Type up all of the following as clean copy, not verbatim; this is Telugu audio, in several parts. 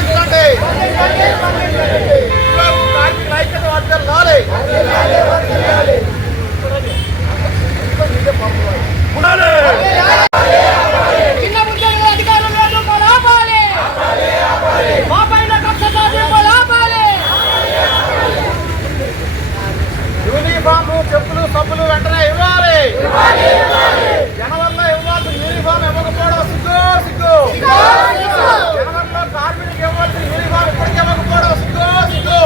స్పందించండి. కార్మికుల ఐక్యత వర్ధిల్లాలి. యూనిఫాము, చెప్పులు, సబ్బులు వెంటనే ఇవ్వాలి. జనవరిలో ఇవ్వాల్సిన యూనిఫామ్ ఇవ్వకపోవడం సిగ్గు. జనవరిలో కార్మికులకు ఇవ్వాల్సిన యూనిఫామ్ ఇప్పటికీ ఇవ్వకపోవడం సిగ్గు.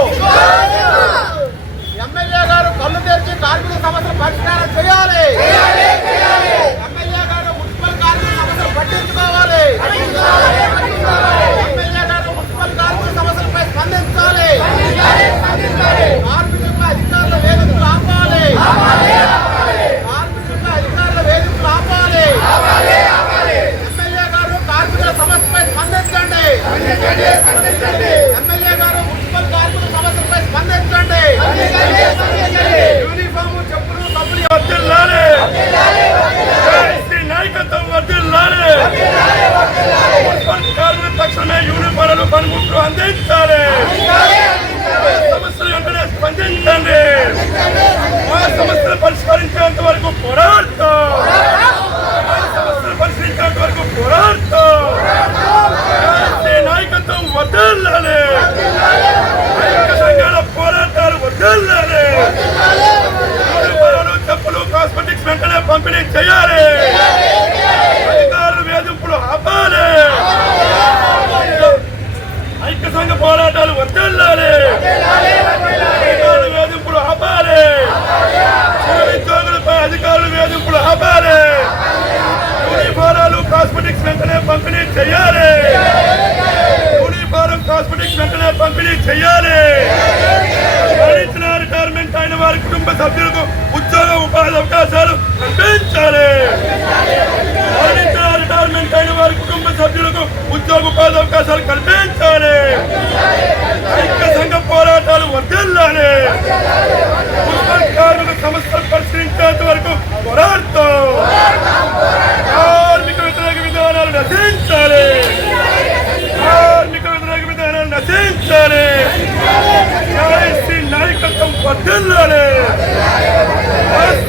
ఎమ్మెల్యే గారు కళ్ళు తెరిచి కార్మికుల సమస్యలు పరిష్కారం చేయాలి. ఎమ్మెల్యే గారు మున్సిపల్ కార్మికుల సమస్యలు పట్టించుకోవాలి. ఎమ్మెల్యే గారు మున్సిపల్ కార్మికుల సమస్యలపై స్పందించాలి. కార్మికులపై అధికారుల వేధింపులు ఆపాలి. కార్మికులపై అధికారుల వేధింపులు ఆపాలి. ఎమ్మెల్యే గారు కార్మికుల సమస్యపై స్పందించండి. ఎమ్మెల్యే గారు మున్సిపల్ కార్మికుల సమస్యలపై స్పందించండి. యూనిఫాము, చెప్పులు, సబ్బులు వర్ధిల్లాలి. నాయకత్వం వర్ధిల్లాలి. మున్సిపల్ కార్మికుల తక్షణమే యూనిఫారాలు, పనిముట్లు అందించాలి. సమస్యలు వెంటనే స్పందించండి. ఆ సమస్యలు పరిష్కరించేంత వరకు పోరాడతాం. సమస్యలు పరిష్కరించేంత వరకు పోరాడతాం. నాయకత్వం వర్ధిల్లాలి. సంఘాల పోరాటాలు వర్ధిల్లాలి. చెప్పులు, కాస్మెటిక్స్ వెంటనే పంపిణీ చేయాలి. అధికారుల వేధింపులు ఆపాలి. ఐక్య సంఘ పోరాటాలు వర్ధిల్లాలి. అధికారుల వేధింపులు ఆపాలి. ఉద్యోగులపై అధికారుల వేధింపులు ఆపాలి. యూనిఫారాలు, కాస్మెటిక్స్ వెంటనే పంపిణీ చేయాలి. యూనిఫారం, కాస్మెటిక్స్ వెంటనే పంపిణీ చేయాలి. మరణించిన రిటైర్మెంట్ అయిన వారి కుటుంబ సభ్యులకు ఉద్యోగ ఉపాధి అవకాశాలు కల్పించాలి. మరణించిన రిటైర్మెంట్ అయిన వారి కుటుంబ సభ్యులకు ఉద్యోగ ఉపాధి అవకాశాలు కల్పించాలి. ఐక్య సంఘ పోరాటాలు వర్ధిల్లాలి. మున్సిపల్ కార్మిక సమస్యలు పరిష్కరించేంత వరకు పోరాడతాం. కార్మిక వ్యతిరేక విధానాలు నశించాలి. కార్మిక వ్యతిరేక విధానాలు నశించాలి. నాయకత్వం వర్ధిల్లాలి.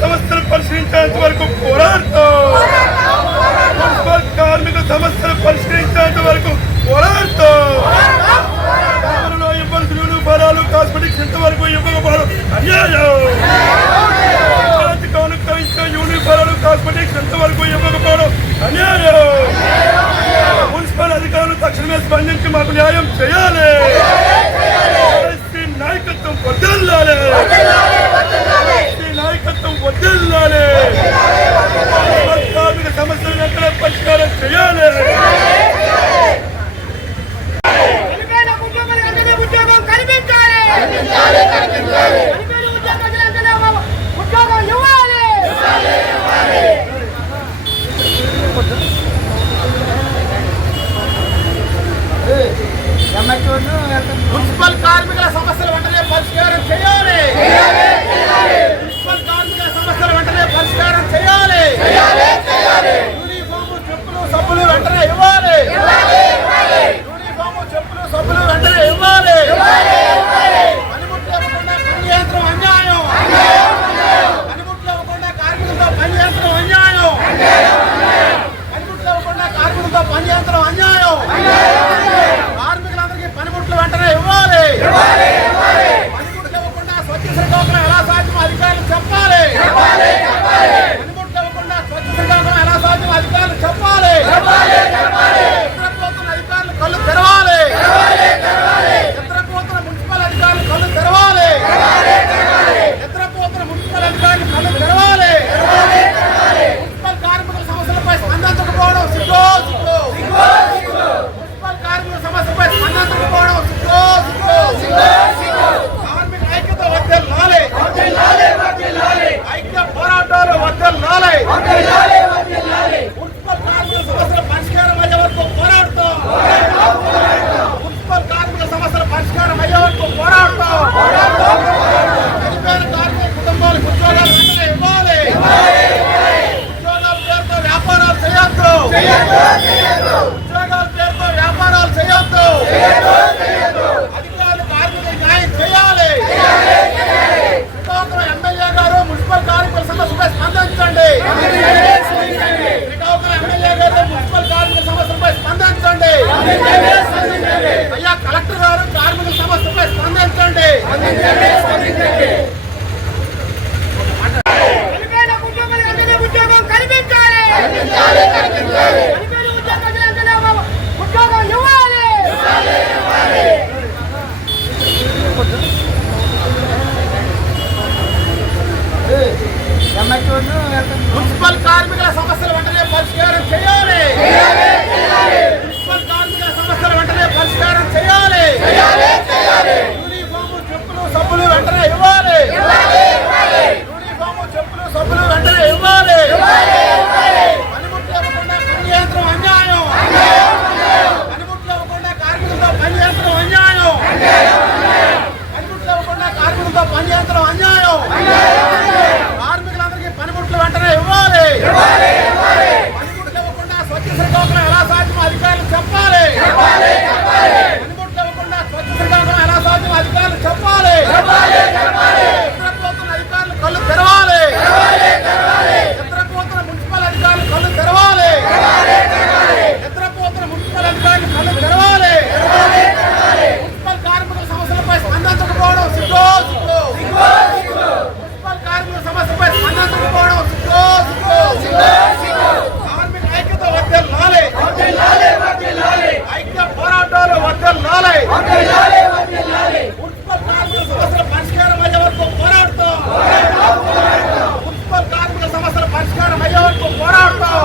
సమస్యలు పరిష్కరించేంత వరకు పోరాడతాం. మున్సిపల్ కార్మిక సమస్యలు పరిష్కరించేంత వరకు పోరాడతాం. ఇవ్వాల్సిన యూనిఫారాలు, కాస్మెటిక్స్ ఇంతవరకు ఇవ్వకపోవడం అన్యాయం. అనుకరించిన యూనిఫారాలు, కాస్మెటిక్స్ ఇంతవరకు ఇవ్వకపోవడం అన్యాయం. మున్సిపల్ అధికారులు తక్షణమే స్పందించి మాకు న్యాయం చేయాలి. నాయకత్వం వర్ధిల్లాలి. నాయకత్వం వర్ధిల్లాలి. కార్మిక సమస్యలు వెంటనే పరిష్కారం చేయాలి. ఎమ్మెల్యేలు కార్మికుల సమస్యల వెంటనే పరిష్కారం చేయాలి. మున్సిపల్ కార్మికుల సమస్యల వెంటనే పరిష్కారం చేయాలి. యూనిఫాము చెప్పులు సబ్బులు వెంటనే ఇవ్వాలి. యూనిఫాము చెప్పులు సబ్బులు వెంటనే ఇవ్వాలి. పనిముట్లు ఇవ్వకుండా పని యంత్రం అన్యాయం. పనిముట్లు ఇవ్వకుండా కార్మికులతో పని యంత్రం అన్యాయం. పనిముట్లు ఇవ్వకుండా కార్మికులతో పని యంత్రం అన్యాయం. కార్మికులందరికీ పనిముట్లు వెంటనే ఇవ్వాలి. పనిముట్లు ఇవ్వకుండా స్వచ్ఛ శ్రీకాకుళం ఎలా సాధ్యం అధికారులు చెప్పాలి. పనిముట్లు ఇవ్వకుండా స్వచ్ఛ శ్రీకాకుళం ఎలా సాధ్యం అధికారులు చెప్పాలి. నిద్రపోతున్న అధికారులు కళ్ళు తెరవాలి. నిద్రపోతున్న మున్సిపల్ అధికారులు కళ్ళు తెరవాలి. నిద్రపోతున్న మున్సిపల్ అధికారులు కళ్ళు తెరవాలి. మున్సిపల్ కార్మికుల సమస్యలపై స్పందించకపోవడం సిగ్గు. మున్సిపల్ కార్మికుల సమస్యలపై స్పందించకపోవడం సిగ్గు. కార్మిక ఐక్యత వర్ధిల్లాలి. ఐక్య పోరాటాలు వర్ధిల్లాలి. మున్సిపల్ కార్మికుల సమస్యల పరిష్కారం అయ్యే వరకు పోరాడతాం. మున్సిపల్ కార్మికుల సమస్యల పరిష్కారం అయ్యే వరకు పోరాడతాం.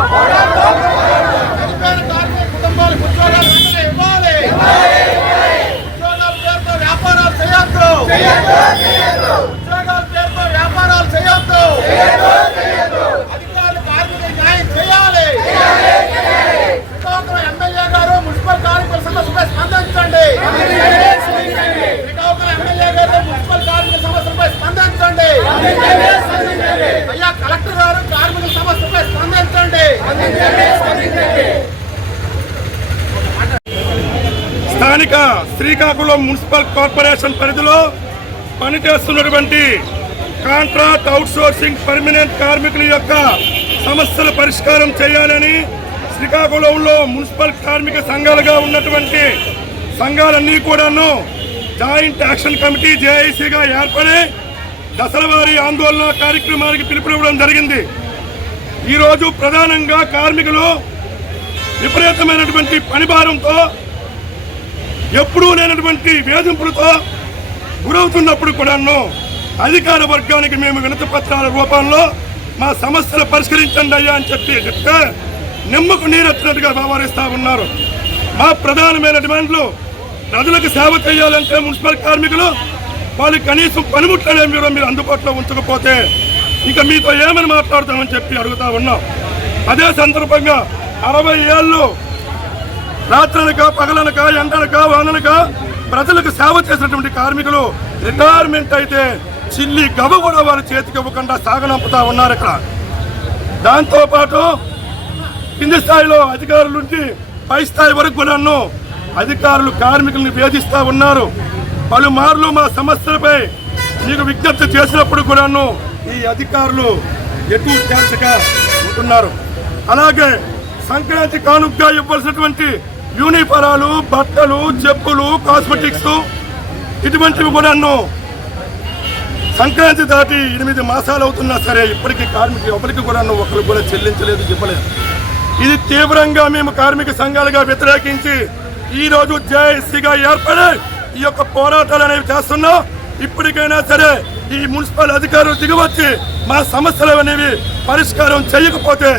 చనిపోయిన కార్మిక కుటుంబాలకు ఉద్యోగాలు వెంటనే ఇవ్వాలి. ఉద్యోగాల పేరుతో వ్యాపారాలు చేయొద్దు. ఉద్యోగాల పేరుతో వ్యాపారాలు చేయొద్దు. అధికారులు కార్మికులకు న్యాయం చేయాలి. శ్రీకాకుళం ఎమ్మెల్యే గారు మున్సిపల్ కార్మికుల సమస్యపై స్పందించండి. శ్రీకాకుళం ఎమ్మెల్యే గారు మున్సిపల్ కార్మికుల సమస్యలపై స్పందించండి. అయ్యా కలెక్టర్ గారు కార్మికుల సమస్యలపై స్పందించండి. స్థానిక శ్రీకాకుళం మున్సిపల్ కార్పొరేషన్ పరిధిలో పనిచేస్తున్నటువంటి కాంట్రాక్ట్ అవుట్సోర్సింగ్ పర్మనెంట్ కార్మికుల యొక్క సమస్యల పరిష్కారం చేయాలని శ్రీకాకుళంలో మున్సిపల్ కార్మిక సంఘాలుగా ఉన్నటువంటి సంఘాలన్నీ కూడాను జాయింట్ యాక్షన్ కమిటీ జేఐసీగా ఏర్పడి దశలవారీ ఆందోళన కార్యక్రమానికి పిలుపునివ్వడం జరిగింది. ఈరోజు ప్రధానంగా కార్మికులు విపరీతమైనటువంటి పనిభారంతో ఎప్పుడూ లేనటువంటి వేధింపులతో గురవుతున్నప్పుడు కూడాను అధికార వర్గానికి మేము వినతి పత్రాల రూపంలో మా సమస్యలు పరిష్కరించండి అయ్యా అని చెప్తే నిమ్మకు నీరెత్తినట్టుగా వ్యవహరిస్తూ ఉన్నారు. మా ప్రధానమైన డిమాండ్లు ప్రజలకు సేవ చేయాలంటే మున్సిపల్ కార్మికులు వాళ్ళు కనీసం పనిముట్లనే మీరు అందుబాటులో ఉంచకపోతే ఇంకా మీతో ఏమని మాట్లాడతామని చెప్పి అడుగుతా ఉన్నాం. అదే సందర్భంగా 60 ఏళ్ళు రాత్రనక పగలనక ఎండనక వాననక ప్రజలకు సేవ చేసినటువంటి కార్మికులు రిటైర్మెంట్ అయితే చిల్లి గవ కూడా వారి చేతికి ఇవ్వకుండా సాగనంపుతా ఉన్నారు. ఇక్కడ దాంతోపాటు కింది స్థాయిలో అధికారుల నుంచి పై స్థాయి వరకు కూడాను అధికారులు కార్మికుల్ని వేధిస్తూ ఉన్నారు. పలుమార్లు మా సమస్యలపై మీకు విజ్ఞప్తి చేసినప్పుడు కూడాను ఈ అధికారులు ఎటు తేల్చక ఉంటున్నారు. అలాగే సంక్రాంతి కానుకగా ఇవ్వాల్సినటువంటి యూనిఫారాలు, బట్టలు, చెప్పులు, కాస్మెటిక్స్ ఇటువంటివి కూడాను సంక్రాంతి దాటి 8 మాసాలు అవుతున్నా సరే ఇప్పటికీ కార్మికులు ఎవరికి కూడాను ఒకరు కూడా చెల్లించలేదు, ఇవ్వలేదు. ఇది తీవ్రంగా మేము కార్మిక సంఘాలుగా వ్యతిరేకించి ఈరోజు జేఏసీగా ఏర్పడి ఈ యొక్క పోరాటాలు అనేవి చేస్తున్నాం. ఇప్పటికైనా సరే ఈ మున్సిపల్ అధికారులు దిగివచ్చి మా సమస్యలు అనేవి పరిష్కారం చేయకపోతే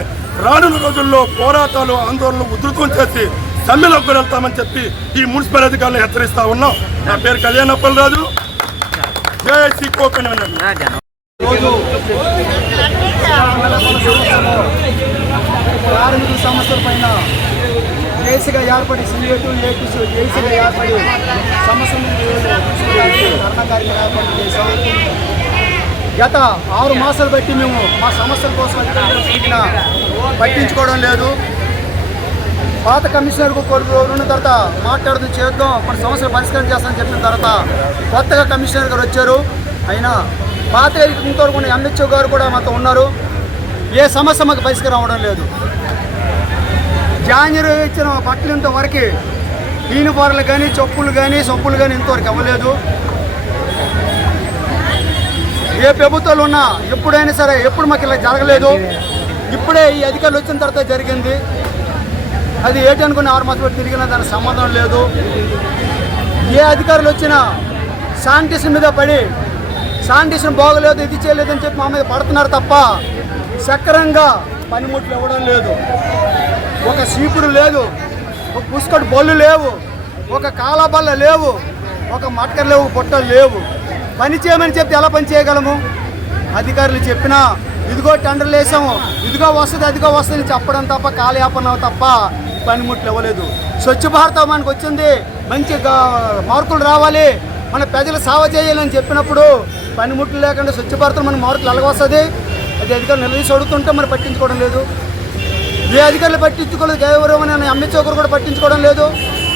రానున్న రోజుల్లో పోరాటాలు ఆందోళనలు ఉధృతం చేసి సమ్మెలోకి వెళ్తామని చెప్పి ఈ మున్సిపల్ అధికారులు హెచ్చరిస్తా ఉన్నాం. నా పేరు కళ్యాణప్పలరాజు, జేఏసీ కో-కన్వీనర్. కార్మికుల సమస్యల పైన జేఏసీగా ఏర్పడి జేఏసీగా ఏర్పడి సమస్యలు ధర్నా కార్యక్రమం ఏర్పాటు చేశాం. గత 6 మాసాలు బట్టి మేము మా సమస్యల కోసం పట్టించుకోవడం లేదు. పాత కమిషనర్కు కొన్ని రోజులు ఉన్న తర్వాత మాట్లాడుతూ చేద్దాం, కొన్ని సమస్యలు పరిష్కారం చేస్తామని చెప్పిన తర్వాత కొత్తగా కమిషనర్ గారు వచ్చారు. అయినా పాత ఇంతవరకు ఉన్న ఎంహెచ్ఓ గారు కూడా మాతో ఉన్నారు. ఏ సమస్య మాకు పరిష్కారం అవ్వడం లేదు. జాన్యురీ ఇచ్చిన బట్టలు ఇంతవరకు యూనిఫార్లు కానీ చెప్పులు కానీ సొప్పులు కానీ ఇంతవరకు అవ్వలేదు. ఏ ప్రభుత్వాలు ఉన్నా ఎప్పుడైనా సరే ఎప్పుడు మాకు ఇలా జరగలేదు. ఇప్పుడే ఈ అధికారులు వచ్చిన తర్వాత జరిగింది. అది ఏంటి అనుకుని 6 మాసాలు తిరిగినా దానికి సంబంధం లేదు. ఏ అధికారులు వచ్చినా శానిటేషన్ మీద పడి శానిటేషన్ బాగలేదు, ఇది చేయలేదని చెప్పి మా మీద పడుతున్నారు తప్ప సక్రమంగా పనిముట్లు ఇవ్వడం లేదు, ఒక సీపురు లేదు, ఒక పుష్కటి బొల్లు లేవు, ఒక కాలబల్ల లేవు, ఒక మట్కర్ లేవు, బుట్టలు లేవు. పని చేయమని చెప్తే ఎలా పని చేయగలము? అధికారులు చెప్పినా ఇదిగో టెండర్లు వేసాము, ఇదిగో వస్తుంది అదిగో వస్తుంది చెప్పడం తప్ప కాలయాపన తప్ప పనిముట్లు ఇవ్వలేదు. స్వచ్ఛ భారత్ మనకు వచ్చింది, మంచి మార్కులు రావాలి, మన ప్రజలు సేవ చేయాలని చెప్పినప్పుడు పనిముట్లు లేకుండా స్వచ్ఛ భారత్ మన మార్కులు ఎలాగొస్తుంది? అది అధికారులు నిలదీసి అడుగుతుంటే మరి పట్టించుకోవడం లేదు. ఏ అధికారులు పట్టించుకోలేదు, ఎవరైనా ఎమ్మెల్యే ఒకరు కూడా పట్టించుకోవడం లేదు.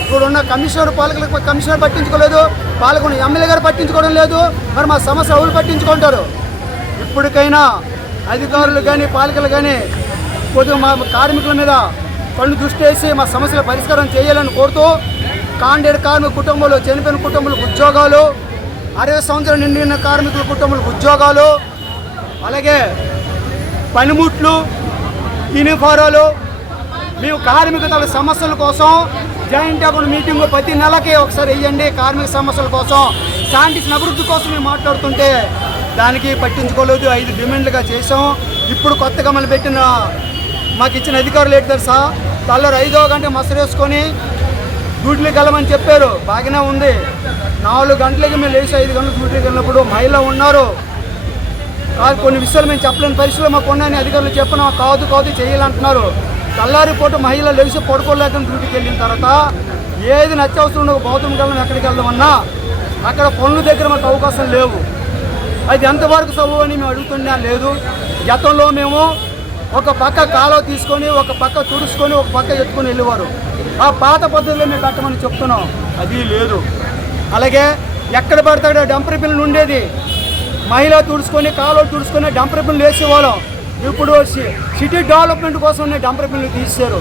ఇప్పుడు ఉన్న కమిషనర్ పాలకులకు కమిషనర్ పట్టించుకోలేదు, పాలకుని ఎమ్మెల్యే గారు పట్టించుకోవడం లేదు. మరి మా సమస్య ఎవరు పట్టించుకుంటారు? ఇప్పటికైనా అధికారులు కానీ పాలకులు కానీ కొద్దిగా మా కార్మికుల మీద పళ్ళు దృష్టి వేసి మా సమస్యల పరిష్కారం చేయాలని కోరుతూ, కాండేడ్ కార్మిక కుటుంబాలు, చనిపోయిన కుటుంబాలకు ఉద్యోగాలు, 60 సంవత్సరాలు నిండిన కార్మికుల కుటుంబాలకు ఉద్యోగాలు, అలాగే పనిముట్లు, యూనిఫారాలు, మేము కార్మికుల సమస్యల కోసం జాయింట్ అకౌంట్ మీటింగ్ ప్రతి నెలకి ఒకసారి వేయండి. కార్మిక సమస్యల కోసం, శానిటేషన్ అభివృద్ధి కోసం మేము మాట్లాడుతుంటే దానికి పట్టించుకోలేదు. 5 డిమాండ్లుగా చేసాం. ఇప్పుడు కొత్తగా మనం పెట్టిన మాకు ఇచ్చిన అధికారులు ఏంటి తెలుసా? తెల్లారు 5వ గంట మసరు వేసుకొని డ్యూటీలకు వెళ్ళమని చెప్పారు. బాగానే ఉంది. 4 గంటలకి మేము లేచి 5 గంటలకు డ్యూటీకి వెళ్ళినప్పుడు మహిళ ఉన్నారు. కాదు, కొన్ని విషయాలు మేము చెప్పలేని పరిస్థితుల్లో మాకు ఉన్నాయని అధికారులు చెప్పినా కాదు చేయాలంటున్నారు. తెల్లారి పూట మహిళ లేచి పడుకోలేక డ్యూటీకి వెళ్ళిన తర్వాత ఏది నచ్చవసరం ఉండవు, బాత్రూమ్కి వెళ్ళడం ఎక్కడికి వెళ్దామన్నా అక్కడ పనుల దగ్గర మాకు అవకాశం లేవు. అది ఎంతవరకు సవ్వు అని మేము అడుగుతున్నా లేదు. గతంలో మేము ఒక పక్క కాలువ తీసుకొని, ఒక పక్క తుడుచుకొని, ఒక పక్క ఎత్తుకొని వెళ్ళేవారు. ఆ పాత పద్ధతిలో మేము కట్టమని చెప్తున్నాం, అది లేదు. అలాగే ఎక్కడ పడతాడో డంపర్ బిల్లు ఉండేది, మహిళ తుడుచుకొని కాలువ తుడుచుకొని డంపర్ బిల్లు వేసేవాళ్ళం. ఇప్పుడు సిటీ డెవలప్మెంట్ కోసం డంపర్ బిల్లు తీశారు.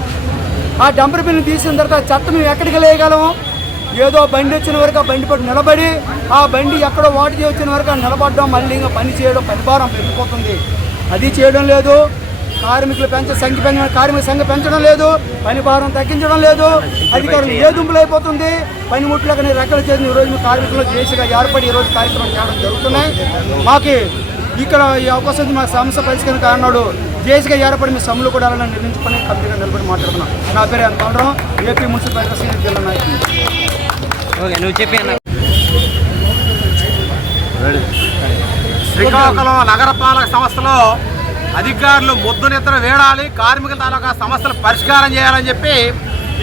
ఆ డంపర్ బిల్లు తీసిన తర్వాత చట్టం మేము ఎక్కడికి వేయగలము? ఏదో బండి వచ్చిన వరకు ఆ బండి పట్టు నిలబడి, ఆ బండి ఎక్కడో వాటి వచ్చిన వరకు నిలబడడం, మళ్ళీ ఇంకా పని చేయడం, పనిభారం పెరిగిపోతుంది. అది చేయడం లేదు. కార్మికులు కార్మిక సంఖ్య పెంచడం లేదు, పని భారం తగ్గించడం లేదు. అధికారులు ఏ దుంపులు అయిపోతుంది. పనిముట్లకు రెక్కలు చేసి ఈరోజు కార్మికులు జేసీగా ఏర్పడి ఈరోజు కార్యక్రమం చేయడం జరుగుతున్నాయి. మాకు ఇక్కడ ఈ అవకాశం మా సమస్య పరిష్కారం కారణాడు జేసీగా ఏర్పడి మీ సమ్ములు కూడా అలా నిర్మించుకొని కంపెనీగా నిలబడి మాట్లాడుతున్నాం. నా పేరు అనుకోవడం ఏపీ మున్సిపల్ జిల్లా నాయకులు. శ్రీకాకుళం నగరపాలక సంస్థలో అధికారులు ముద్దు నిద్ర వేడాలి, కార్మికుల తాలూకా సమస్యలు పరిష్కారం చేయాలని చెప్పి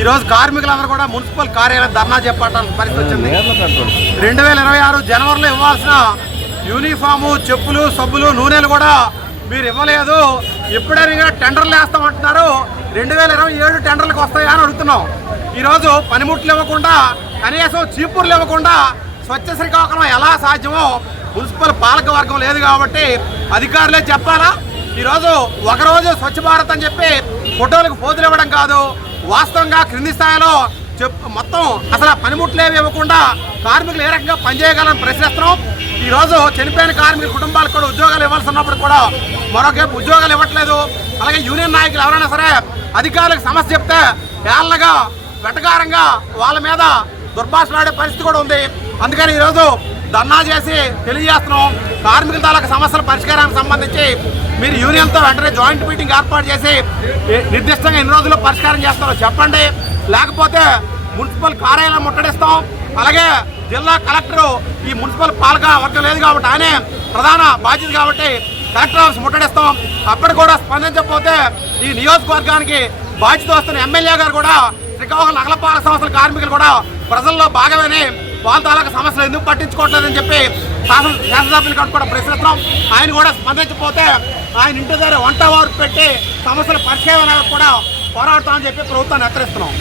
ఈరోజు కార్మికులందరూ కూడా మున్సిపల్ కార్యాలయం ధర్నా చేపట్టాల్సిన పరిస్థితి వచ్చింది. 2026 జనవరిలో ఇవ్వాల్సిన యూనిఫాము, చెప్పులు, సబ్బులు, నూనెలు కూడా మీరు ఇవ్వలేదు. ఎప్పుడైనా టెండర్లు వేస్తామంటున్నారు. 2027 టెండర్లకు వస్తాయా అని అడుగుతున్నాం. ఈరోజు పనిముట్లు ఇవ్వకుండా, కనీసం చీపుర్లు ఇవ్వకుండా స్వచ్ఛ శ్రీకాకుళం ఎలా సాధ్యమో మున్సిపల్ పాలక వర్గం లేదు కాబట్టి అధికారులే చెప్పాలా. ఈరోజు ఒకరోజు స్వచ్ఛ భారత్ అని చెప్పి ఫోటోలకు పోజులు ఇవ్వడం కాదు, వాస్తవంగా క్రింది స్థాయిలో మొత్తం అసలు పనిముట్లేవి ఇవ్వకుండా కార్మికులు ఏ రకంగా పనిచేయగలని ప్రశ్నిస్తున్నాం. ఈరోజు చనిపోయిన కార్మికుల కుటుంబాలకు కూడా ఉద్యోగాలు ఇవ్వాల్సి ఉన్నప్పుడు కూడా మరొక ఉద్యోగాలు ఇవ్వట్లేదు. అలాగే యూనియన్ నాయకులు ఎవరైనా సరే అధికారులకు సమస్య చెప్తే ఏళ్ళగా వెటకారంగా వాళ్ళ మీద దుర్భాషలాడే పరిస్థితి కూడా ఉంది. అందుకని ఈరోజు ధర్నా చేసి తెలియజేస్తున్నాం. కార్మికుల తాలూకా సమస్యల పరిష్కారానికి సంబంధించి మీరు యూనియన్తో వెంటనే జాయింట్ మీటింగ్ ఏర్పాటు చేసి నిర్దిష్టంగా ఎన్ని రోజుల్లో పరిష్కారం చేస్తారో చెప్పండి. లేకపోతే మున్సిపల్ కార్యాలయం ముట్టడిస్తాం. అలాగే జిల్లా కలెక్టరు ఈ మున్సిపల్ పాలక వర్గం లేదు కాబట్టి ఆయనే ప్రధాన బాధ్యత కాబట్టి కలెక్టర్ ఆఫీస్ ముట్టడిస్తాం. అప్పుడు కూడా స్పందించకపోతే ఈ నియోజకవర్గానికి బాధ్యత వస్తున్న ఎమ్మెల్యే గారు కూడా శ్రీకాకుళం నగరపాలక సంస్థల కార్మికులు కూడా ప్రజల్లో భాగమని వాళ్ళ తాలూకా సమస్యలు ఎందుకు పట్టించుకోవట్లేదని చెప్పి శాసనసభ్యులు కూడా ప్రశ్నిస్తున్నాం. ఆయన కూడా స్పందించకపోతే ఆయన ఇంటి దగ్గర వంట వారు పెట్టి సమస్యలు పరిష్కారం కూడా పోరాడతామని చెప్పి ప్రభుత్వాన్ని హెచ్చరిస్తున్నాం.